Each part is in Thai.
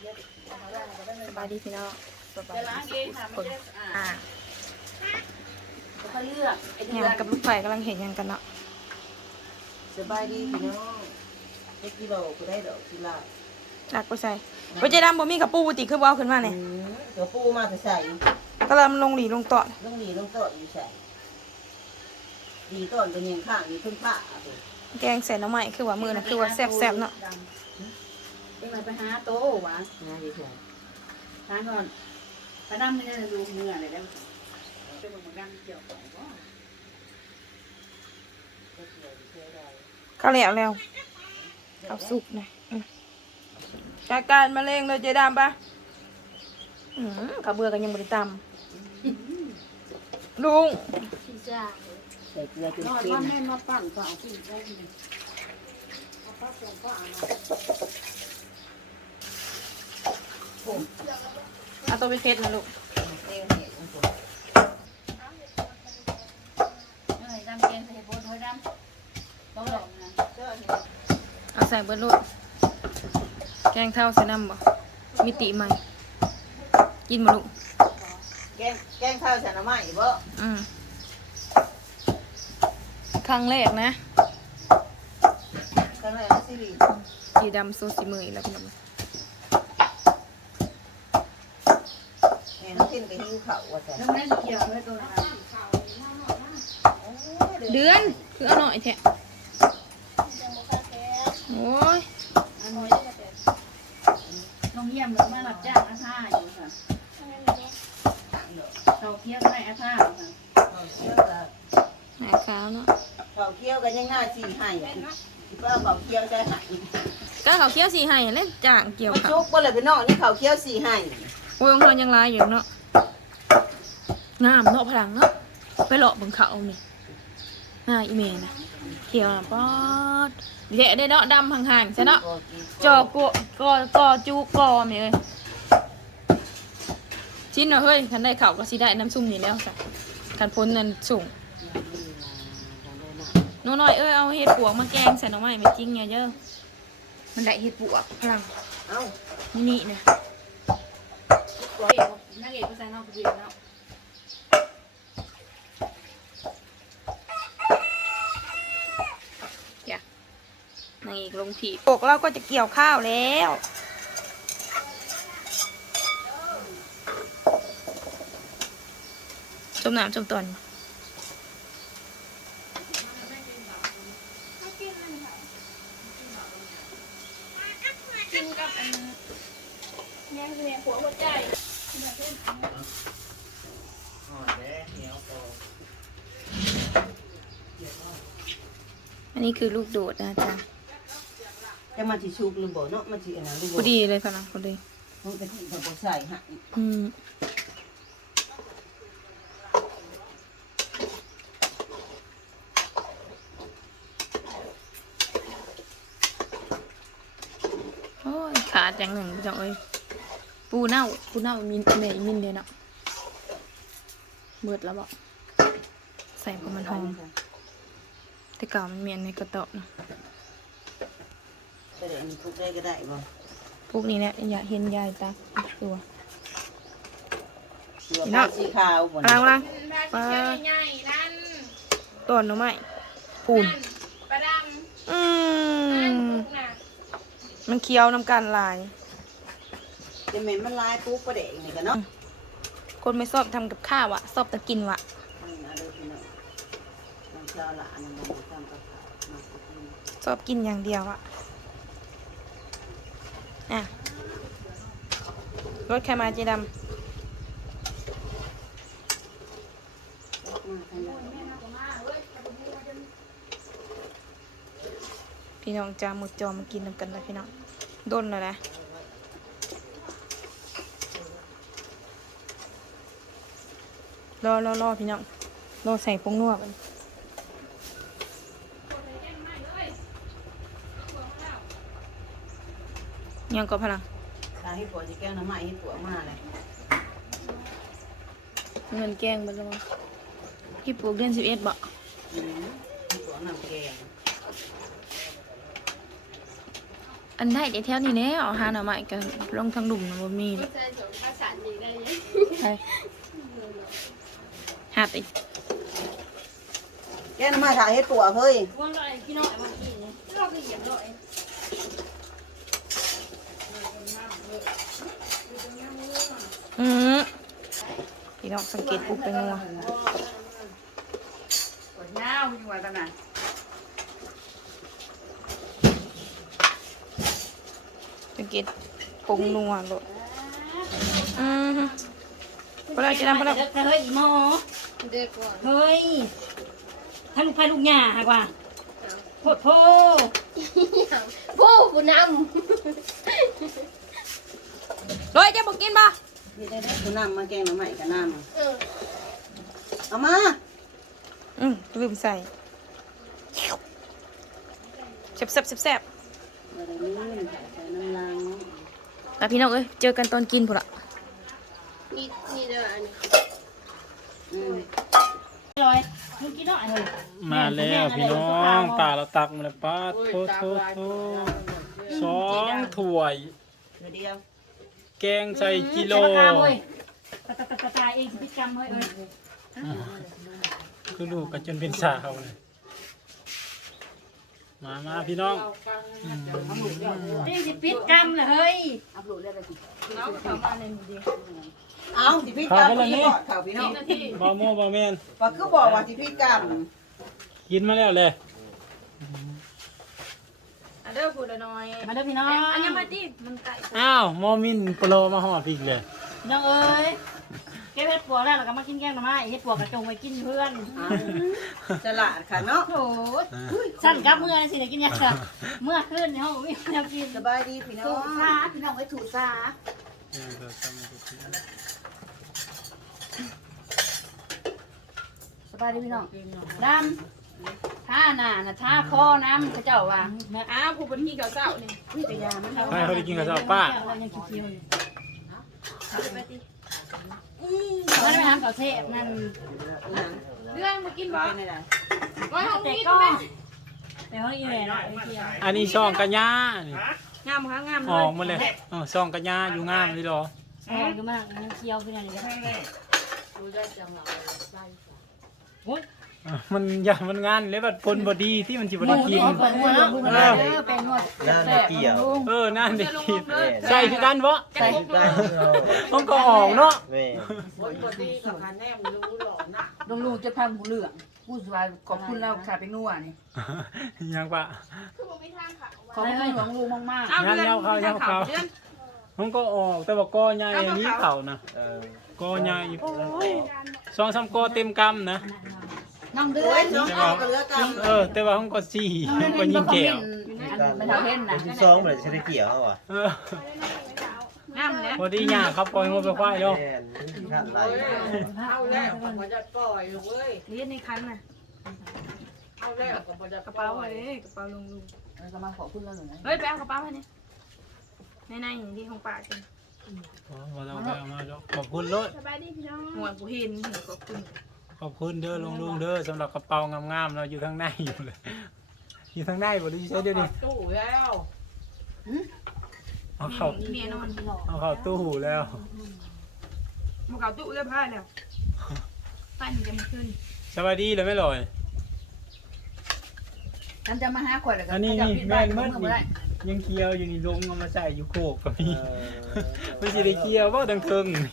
สบายดีพี่น้องสบายจะล้างดีเองค่ะทุไม่กคนได้สะอาอ่าดแล้วก็เลือกไอ้เดืยัองนกับลูกไผ่กำลังเห็นยังกันเนาะสบายดีพี่น้องเล็กกิโลก็ได้ดอกกิโลารักไปใส่ไปเจดำบ่มีกับปูติคือบ่เอาขึ้นมาเนี่ยอืมตัวปูมาจะใส่ก็เริ่มลงหลีลงตอนต้องดีต้องต้นอยู่ใส่ดีต้นเป็นยังข้างมีพึ่งผ้าอะตัวแกงใส่หน้ำใหม่คือว่ามือน่ะคือว่าแซ่บๆเนาะ เอ็งมาไปหาโต๊ะวะน่าดีใช่ทานก่อนไปนั่งไม่ได้ดูเมื่อเลยได้เป็นเหมือนกันเกี่ยวของก็ก็เกี่ยวอยู่เท่าใดก็แล้วแล้วเอาสุกนะอืมจัดการมะเร็งเลยเจดำปะอืมกระเบือกันยังบริตำลุงใส่เกลือจนนอนเค็ว่ามแม่มาปั่นก็เอาที่ได้เลยเอาผ้าส่งก็อ่านเอา ตัวไปเพชรนะลูกเต้วเหนียวของผมเอ้ยดำเกณฑ์ใส่โบนไว้ดำต้องหลงนะเอาใส่เบิดลูกแกงเท่าใส่น้ำบ่มิติใหม่ กินบ่ลูกแกงแกงข้าวใส่น้ำมันอีกบ่อืมครั้งแรกนะข้างในมันสิริสีดำโซสีมืออีกแล้วพี่น้อง ม่น้องกินไปหิ้วเขาว่าใส่แล้วแม่เกี่ยวไว้ตัวนั้นเดือนคือเอาหน่อยแท้โอ้ยอันนี้น้องเยี่ยมเลยมาหลับจ้างอาท่าอยู่ค่ะเขาเที่ยวได้อาท่าค่ะเขาเคี่ยวกับหาขาวเนาะเขาเคี่ยวกันยังหน้าสีให้ที่ป้าเขาเคี่ยวใจให้ก็เขาเคี้ยวสีให้เล่นจ่างเกี่ยวมันค่ะชุกบ่เลยพี่น้องนี่เขาเคี่ยวสีให้ โอ้ยของเรายังลายอยู่เนาะงามเนาะพลังเนาะไปเลาะเบนเขานี่น่าอีเมนะเขียวนะป๊อดเดะได้เนาะดำห่างๆใช่เนาะจอกกกอกอจูกอมเอ้ยชิ้นเนาะเฮ้ยคันได้ข่าก็สิได้น้ำซุ่มนี่แล้วจ้ะคันพ้นนั่นสูงน้อยเอ้ยเอาเห็ดปวกมาแกงใส่หน่อไม้ไม่จริงไงเยอะมันได้เห็ดปวกพลังเอ้านี่นี่นะ นักเอกภาษาเนาะคุณเนาะอย่านางเอกลงผีปกเราก็จะเกี่ยวข้าวแล้วจมน้ำจมตอนกินกับอันแย่งเสียหัวหัวใจ อันนี้คือลูกโดดนะจ๊ะจะมาที่ชุกหรือบ่เนาะมาที่อันนั้นหรือพบ่อดีเลยพลังพอดีมันเป็นที่เขาบ่ใส่ให้อืมโอ้ยขาดอย่างหนึ่งพี่น้องเอ้ย ปูเน่าปูเน่ามินเมยมินเดียวเนาะเบิดแล้วบอกใส่พอมันหอมแต่เก่ามันเมียนในกระเตาะเนาะแต่เดี๋ยวนี้ทุกได้ก็ได้บ่พวกนี้เนี่ยอยากเห็นยายตาตัวเสื้อผ้าสีขาวบ่ล้างล้างปลาใหญ่ๆนั่นต้นหน่อไม้ปูนนั่นปลาดอืำนั่นมพวกน่ะมันเคี้ยวน้ำกันลาย จะเหม็นมันลายปุ๊บประเด็กนี่กันเนาะคนไม่ชอบทำกับข้าวอะชอบแต่กินวะนี่นะเด้อพี่น้องน้องชาวหลานมันบ่ทำกับข้าวมากินชอบกินอย่างเดียวอะอะรถใครมาเจดมาทางนั้นำพี่น้องจามุดจอมากินน้ำกันเลยพี่น้องดนเลยนะ รอรอรอพี่น้องรอใส่พงนัวกันยังก็พลังทางให้ผัวจะแก้วน้ำไม้ให้ผัวมาเลยเงินแกงไปแล้วมั้งพี่ปลูกเดือนสิบเอ็ดบ่อืมให้ผัวนำแกงอันได้แต่แถวนี้แน่เอาหาหน่อไม้กันลงทางดุ่มน่ะบ่มีไม่ใช่ส องภาษาดีได้ยังใช่หาติแกนมาถ่ายให้ตัวเฮ้ยว่าลอยพี่น้อยเมื่อกี้นี่รอบละเอียดลอยอืมพี่น้องสังเกตปุ๊บเป็นงัวปวดยาวอยู่ว่าตอนนั้นสังเกตปรุงนัวโลดอืมพอแล้วจะทำพอแล้วเฮ้ยอีหมอ เด็กก่อนเฮ้ยถ้าลูกพายลูกหญ้าหากว่าโพดโพผู้ผู้นโดยจะบอกกินป่ะนี่ได้ได้คุณน้ำมาแกงหน่อไม้กับน้ำเออำเอามาอืมลืมใส่แซ่บแซ่บแซ่บแซ่บบ่ได้ลืมใส่น้ำลังแล้วพี่น้องเอ้ยเจอกันตอนกินพุ่นละนี่นี่เด้ออันนี้ มลอยลูกกินหน่อยเฮ้ยมาแล้วพี่น้องตาเราตักมาแล้วป้าโทโทโทสองถ้วย เดียวแกงใส่กิโลราคาเว้ยตาตาตาตาตาเองพฤติกรรมเฮ้ยเอ้ยคือลูกกันจนเป็นสาวเลยมามาพี่น้องอืมนี่สิพฤติกรรมเลยเฮ้ยอัพโหลดได้เลยสิเอาเข้ามาในนี้ดิ เอาสิพี่กรรมพี่บอกข่าวพี่น้องบาโมบาแมนว่าคือบอกว่าสิพี่กรรมกินมาแล้วเลยอันเด้อพูดละน้อยมาเด้อพี่น้องอันยังมาดิมันไก่อ้าวมอมินโปรมาหอดอีกเลยพี่น้องเอ้ยเก็บเห็ดปวกแล้วเราก็มากินแกงหน่อไม้เห็ดปวกกระจงไปกินเพื่อนเอาฉลาดค่ะเนาะโอ้โหสั่นกับเมื่อสิได้กินยังไงเมื่อคืนในห้องไม่อยากกินสบายดีพี่น้อถูงกซาพี่น้องไว้ถูกซา สบายดีพี่น้องดำท่าหน้าน่ะท่าคอน้ำเขาเจ้าว่าแม่อ้าวผู้เป็นพี่เขาเจ้านี่พี่กระยามันให้เขาได้กินกับข้าวป้ายังเคี้ยวๆอยู่มันไม่ทำเขาเทพนั่นเรื่องมากินบ่เป็นอะไรว่าห้องแต่กินก็ไหมแต่เขาอยู่ไหนล่ะไอ้เคี้ยวอันนี้ช่องกัญญานี่ งามค่ะงามอเลอยกมาเลยอ๋อช่องกัญญาอยู่งามเลยเหรออ๋อดูมากมันเคี้ยวขึ้นอะไรกันโอ้ยอะมันอย่ามันงานเลยแบบผลบดีที่มันจิบได้กิน เปิดหัวเนาะเออเป็นหัวน่าได้เกี่ยวเออนั่นเด็กกินใช่คือกันวะใส่ได้มันก็ออกเนาะ แม่ลุงลุงจะพันหูเหลือง ผู้สบายขอบคุณเราค่ะเป็นนัวนี่ยังปะคือผมไม่ทางค่ะขอบคุณหลวงลุงมากเอางั้นเดือนเอาเขามีทางเอาเขาเดือนมันก็ออกแต่ว่าก็ใหญ่อันนี้เขานะเออก็ใหญ่สองสามก็เต็มกำนะๆน้องเดืโอ้อยนน้องเอากระเลือกรรมเออ แต่ว่าห้องก็สี่ห้องก็ยิงแก้วไม่เท่าเห็นนะที่สองเหมือนจะได้เกี่ยวเขาอะ เอองามแล้วพอดีหยาครับปล่อยมันไปควายเนาะแม่นขัดไหลเอาแล้วเรียนในคันน่ะกระเป๋าไว้เด้กระเป๋าลุงลุงก็มาขอบคุณเราหน่อยเฮ้ยไปเอากระเป๋ามาเนี่ยในในๆที่ของป้าจังอ๋อบ่ต้องไปเอามาดอกขอบคุณรถสบายดีพี่น้องหัวกูเห็นหัวขอบคุณขอบคุณเด้อลุงลุงเด้อสำหรับกระเป๋างามๆเราะอยู่ข้างในอยู่เลยอยู่ข้างในบ่ได้ใช้เดี๋ยวนี้ตู้แล้ว เอาเข้าเมียนอนเอาเข้าตู้หูแล้วมาเก่าตู้เสื้อผ้าแล้วป้าหนูจะมาขึ้นสวัสดีเลยไม่ลอยฉันจะมาหาข่อยแล้วกัอันนี้นี่แม่นเมื่อนี่ยังเคี้ยวอยู่นี่ลงเอามาใส่อยู่โคกกับพี่เออไม่ใช่ได้เคี้ยวว่าดังเทิงนี่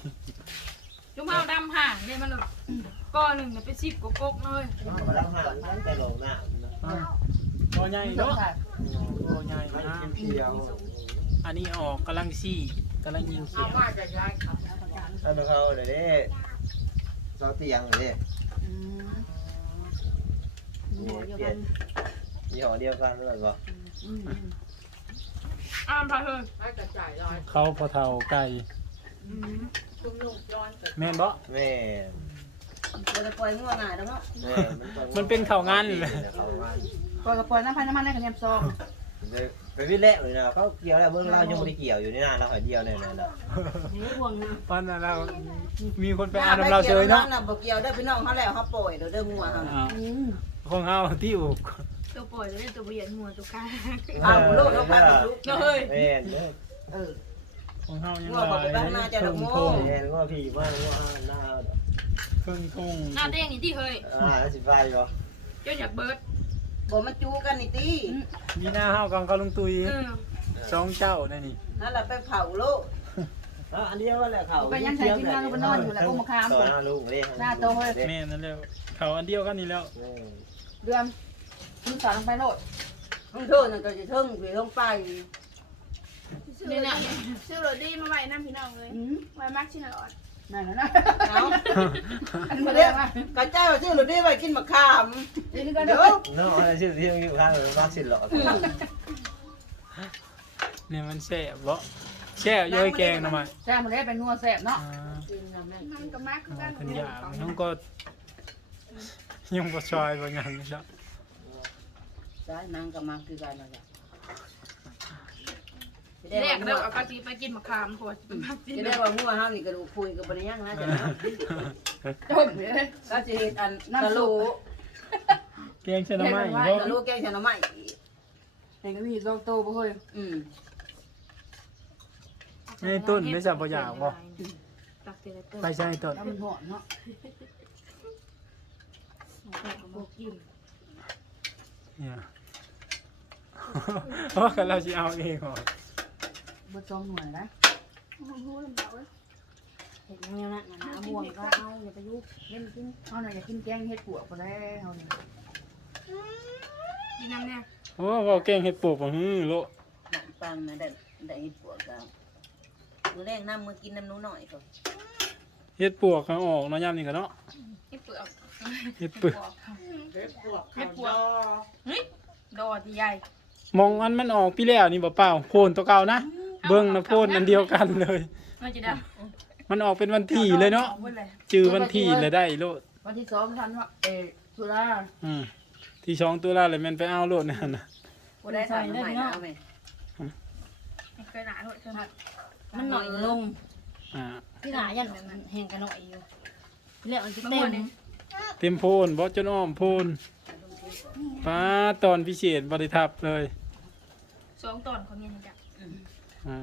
จุ๊เมาดำห่างเนี่ยมันก้อนหนึ่งเนี่ยเป็นสิบกว่ากกเลยเราหาตั้งแต่ลงหน้าอ่าตัวใหญ่เนาะตัวใหญ่นะเกี่ยว อันนี้ออกกำลังซี่กำลังยิงเขียวถ้านเขาเลยเด้เสาเตียงเลยเด้เปลี่ยนยี่ห้อเดียวกันเลยป่ะอ้ามพาเธอกระจายลอยเขาพอเท่าไก่คุณหนุ่มย้อนแม่นบ่ แม่เราจะปล่อยงัวงหน่ายแล้วเนาะแม่มันเป็นเข้างานเลยเขางานข่อยก็ปล่อยน้ำพันน้ำมันได้คะแนนซอง ไปวิ่งแล้วเลยนะเขาเกี่ยวแล้วเมื่อเรายังไม่ได้เกี่ยวอยู่นี่นะเราหอยเดียวเนี่ยนะ นี่ห่วงนะปันนั้นเรา มีคนไปอ่านนำเราเฉยเนาะบ่เกี่ยวได้พี่น้องเขาแล้วเขาปล่อยเดี๋ยวเด้องัวเขาอ่าของเฮาที่อุกตตัวปล่อยแล้วเป็นตัวเบียดหัวตัวกลางเอาโลดเอาไปกับลูกเฮ้ยแม่นเด้อเออ ของเฮายังว่าหบอกลายไปบ้านนาจะดอกโม่ครึ่งแม่นว่าพี่ว่าว่าหน้าครึ่งทุ่งหน้าเด้งนี่ที่เฮ้ยอ่าสิไปบ่เจ้าอยากเบิร์ด บอกมาจูกันนี่ตีมีหน้าเฮากับเขาลุงตุยเออสองเจ้านั่นนี่นั่นแหละไปเผาโลกแล้วอันเดียวว่าแหละเขาไปยังใส่กินข้าวก็ไปนอนอยู่แล้วก็มาคามต่อหน้าลูกเด้หน้าโตเลยแม่นั่นแล้วเขาอันเดียวกันนี่แล้วเดือนมึงสอนลงไปโลดมึงโทษนั่นก็จะเทิงไปลงไปนี่น่ะซื้อโรดี้มาไว้น้ำพี่น้องเลยอืมไว้มากชินอด นั่นน่ะนะเอาอันมามาเรีเรียยกกว่ากระจายว่าชื่อหลุดได้ไว้กินมะขามนี่นี่ก็เดี๋เด้ยวอเนาะอะไรชื่อที่อยู่ข้างเลยว่าสิหลอดเนี่ยมันแซ่บบ่แซ่บย่อยแกงหน่อไม้แซ่บมาได้เป็นนัวแซ่บเนาะอ่ามันก็มากคือกันเพิ่นอยากน้องก็ยังบ่ซอยบ่หยังนี่ล่ะใช่นางก็มาคือกันนั่นแหละ แรกเด้อเอากะทิไปกินมะขามก่อนมักกินจะได้ว่าหัวห้ามนี่กระดูกคุยกับบริยังนะจ๊ะนะจมเลยก็จะเห็นอันกระโหลกแกงใส่หน่อไม้บ่กระโหลกแกงชะนไม้เห็นก็มีโตโตบ่เฮ้ยอืมแม่ต้นไม่สับบ่อยากบ่ตักเตะต้นไปใส่ต้นแล้วมันหอนเนาะพวกกินเนี่ยเพราะกันเราสิเอาเองเหร อบ่จองหน่วยนะมันพูดลำบากเลยเห็นแนวนั้นนะม่วงก็เอาอย่าไปยุบเล่นกินเฮาน่ะอยากกินแกงเฮ็ดปวกบ่ได้เฮานี่กินน้ำเนี่ยโอ้เว้าแกงเฮ็ดปวกบ่ฮือโลหนังปังนะได้ได้ปวดกันมือแรกน้ำมือกินน้ำนู้นหน่อยก่อนเฮ็ดปวกเขาออกเนาะยามนี้ก็เนาะไอ้เปลือกเฮ็ดปวกเฮ็ดปวดไอ้ปวกเฮ้ยดอที่ใหญ่มองอันมันออกพี่แล้วนี่บ่เปล่าโพนตัวเก่านะ เบิ่งนะโพนอันเดียวกันเลย มันจะได้มันออกเป็นวันที่เลยเนาะอาเลยจื้อวันที่เลยได้โลดวันที่2ทันว่าเอสุราอืมที่ช่องตัวละเลยแม่นไปเอาโลดนั่นน่ะบ่ได้ใส่ใหม่นะเอาไหมไม่เคยหนาด้วยเท่านั้นมันหน่อยลงอ่าที่หนายันมันแห้งกันหน่อยอยู่แล้วมันจะมะเต็ม่วมงเนี่ยเต็มโพนบ่จนอ้อมโพนป้าตอนพิเศษบ่ได้ทับเลยสองตอนของเงี้ยจ้ะ อ่า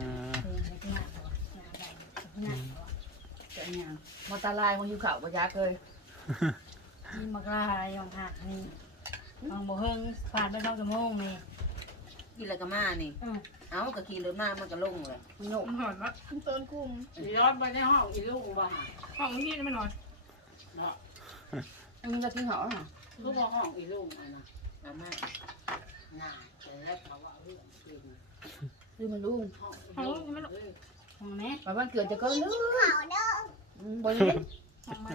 จะหยังบ่ตาลายบ่หิวข้าวบ่อยากเลยนี่มากลายยองหักนี่มองบ่เฮิงผ่านไปนอกชั่วโมงนี่กินแล้วก็มานี่ อืมเอ้าก็ขี่รถมามันก็ลงเลยมันโยกมันหอนวะมันต้นกลุ่มย้อนไปในห้องอีลูกว่าของพี่ไม่นอนาะมันจะกินเหรอลูกว่าห้องอีลูกอันน่ะมามาน่าจะแล้วเขาว่าเรื่องกิง นคือมันลุงห้องของลูกไม่นอนของแม่ว่าวันเกิดจะเกินลืมอืมบ่เห็นของไม่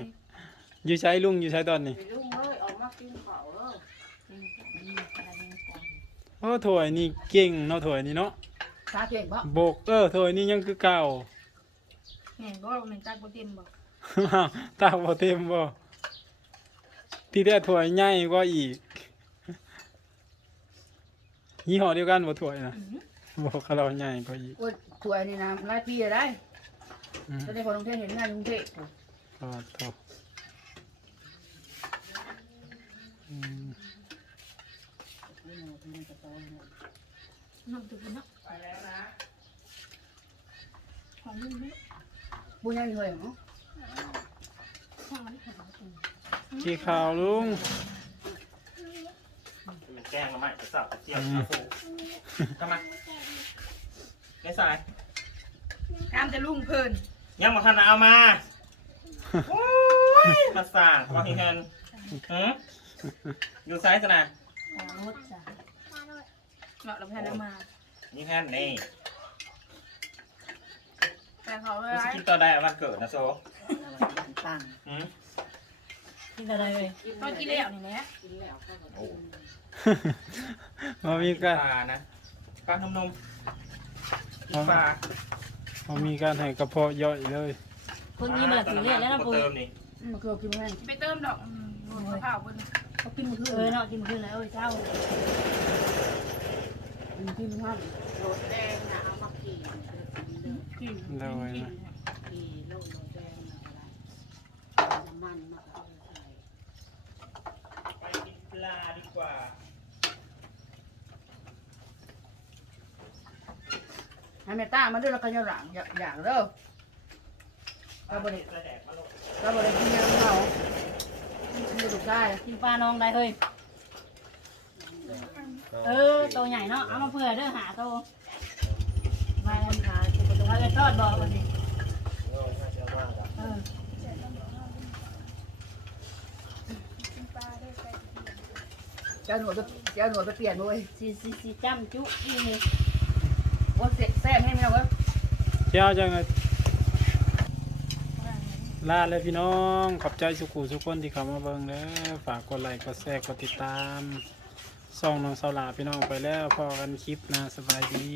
อยู่ใช้ลุงอยู่ใช้ตอนนี้อีลูกเอ้ยออกมากินข้าวเอ้ยโอ้ถ้วยนี่เก่งเนาะถ้วยนี่เนาะตาเก่งบ่โบกเออถ้วยนี่ยังคือเก่าเห็นก็มันจักโปรตีนบอกตาบ่เต็มบ่ที่ได้ถ้วยใหญ่กว่าอีกยี่ห้อเดียวกันบ่ถ้วยนะ บอกกับเราใหญ่กว่าอีกโอ้ยสวยนี่นะหลายปีแล้วได้อืมจะได้คนกรุงเทพเห็นงานกรุงเทพขอโทษอืมน้ำตื่นเนาะของมึงไม่บุญยังเคยเนาะของมันขี้ขาวลุงมัน แกล้งมาใหม่จะสับเจียวข้าวโพดทำไมไอ้สายการจะลุ่งเพลินยังมาขนาดเอามาโอ้ยมาสั่งว่าเห็นหืมอยู่ซ้ายสนะรถจ้ะเนาะเราแพนมานี่แพนนี่แต่เขาเลรู้สึกยกินตอนใดวันเกิดนะโซปังหืม กินอะไรเลยตอนกินแล้วนี่แหละโอ้มามีปการลานะปลานมนมๆกินปลามามีการให้กระเพาะย่อยเลยคนนี้มาถึงเรียกแล้วนะบ่ปุ้ยเติมนี่อืมมันคือกินแม่งไปเติมดอกรวมข้าวบนเขากินมันคือเออเนาะกินขึ้นแล้วเอ้ยเจ้ามันกินมันห้ามรถแดงนะเอามาขี่กินเลยนะขี่รถรถแดงอะไรน้ำมันมาเอาใส่ ไปกินปลาดีกว่า ให้แม่ต้ามาด้วยแล้วก็ยาหลังอยากอยากเด้อเราบริเราบริกินยาเขาไม่ถูกได้กินปลาน้องได้เฮ้ย เออโตใหญ่เนาะ เอามาเผื่อเด้อหาโตัวไม่ทำขาจะไปตรงเอานั้นไปทอดบอกวันนี้เออกินปลาด้วยไปเจ้าหนวดเจ้าหนวดไปเปลี่ยนด้วยสีสีสีจ้ำจุอีนี่โอ้แซ่บให้ไม่เอาเว้ยเจ้าจังเลยลาเลยพี่น้อง ขอบใจสุขุทุกคนที่เข้ามาเบิ่งเด้อฝากกดไลค์กดแชร์กดติดตามส่องน้องสาวหลาพี่น้องไปแล้วพอกันคลิปหนะสบายดี